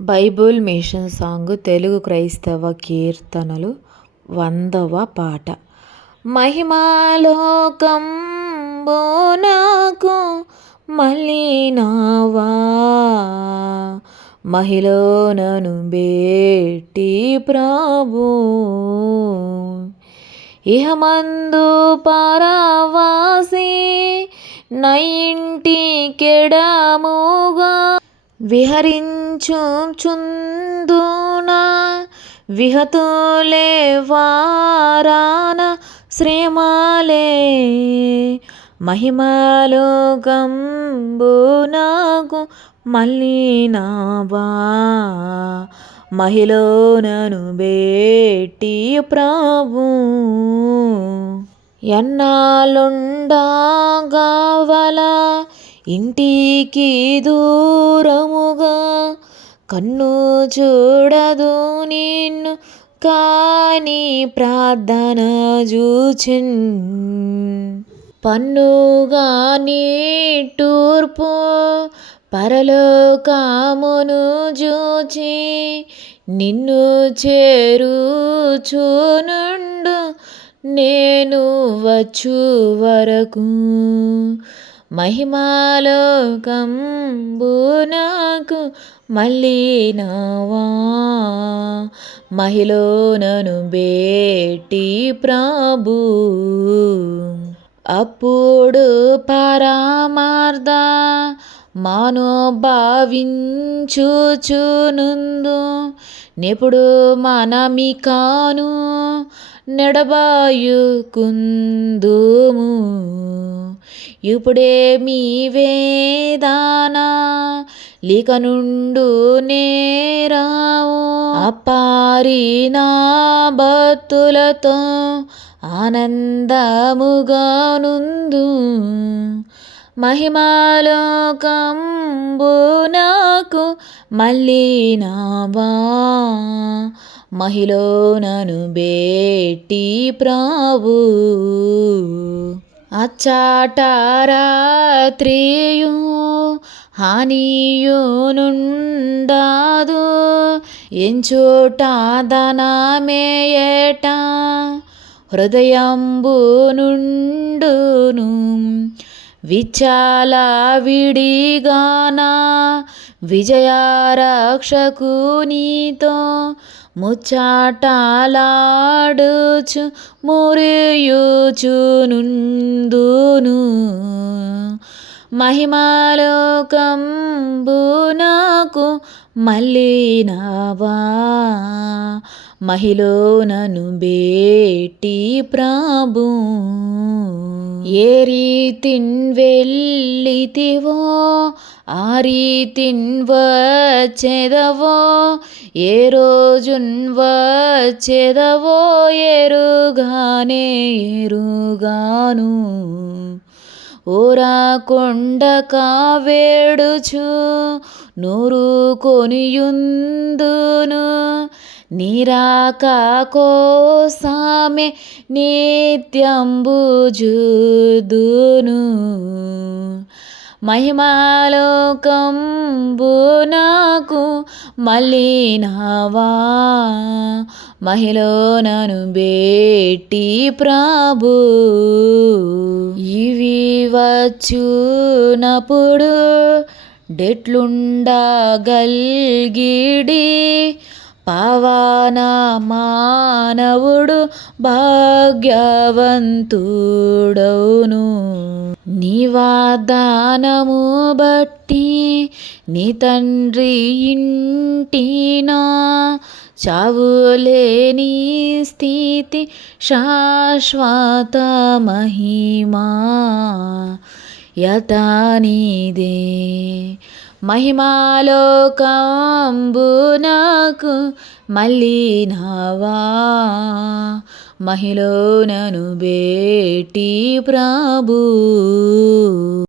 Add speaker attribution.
Speaker 1: Bible machine song Telugu క్రైస్తవ కీర్తనలు వందవ పాట. మహిమాలోకంబో నాకు మళ్ళీనావా. మహిళనను బేటి ప్రభు. ఇహమందు పరవాసి నా ఇంటి కెడముగా విహరించుచుందునా విహతులే వారాన? శ్రీమాలే మహిమలోకంబు నాకు మళ్ళీనావా? మహిళనను బేటి ప్రభు ఎన్నాళ్ళుండగావల ఇంటికి దూరముగా కన్ను చూడదు నిన్ను కానీ ప్రార్థన చూచిన్. పన్నుగా నీ తూర్పు పరలోకమును చూచి నిన్ను చేరుచునుండు నేను వచ్చు వరకు మహిమాలోకంబునాకు నాకు మళ్ళీనావా? మహిళనను బేటి ప్రాభు. అప్పుడు పరమార్థ మానోభావించుచునుందు నెప్పుడు మనమికాను నెడబాయుకుందుము. ఇప్పుడే మీ వేదానా లిక నుండు నేరావు. అప్పారి నా భక్తులతో ఆనందముగా నుందు మహిమాలోకంబు నాకు మళ్ళీనావా మహిళనను బేటి ప్రావు. అచ్చాటారాత్రియు హానియునుండాదు. ఎంచోట ధనమేయట హృదయంబు నుండును విచాల విడిగానా విజయారక్షకు నీతో ముచ్చాటాలాడుచు మురియుచునుందును. మహిమాలోకంబు నాకు మహిలో నను బేటి ప్రాభు. ఏ రీతిన్ వెళ్ళితివో ఆ రీతిన్ వచ్చెదవో ఏ రోజున్ వచ్చెదవో ఎరుగానే ఎరుగాను ఓరా కొండ కావేడుచు నూరు కొనియుందును. నీరాక కోసామే నిత్యంబుజుదును. మహిమాలోకంబు నాకు మహిలో మహిళనను బేటి ప్రభు. ఇవి వచ్చునప్పుడు డెట్లుండగల్గిడి? పావాన మానవుడు భాగ్యవంతుడౌను నీ వాగ్దానము బట్టి నీ తండ్రి ఇంటినా చావులేని స్థితి శాశ్వత మహిమా యతనిదే మహిమాలోకంబు నాకు మళ్ళీనావా మహిళనను బేటి ప్రభు.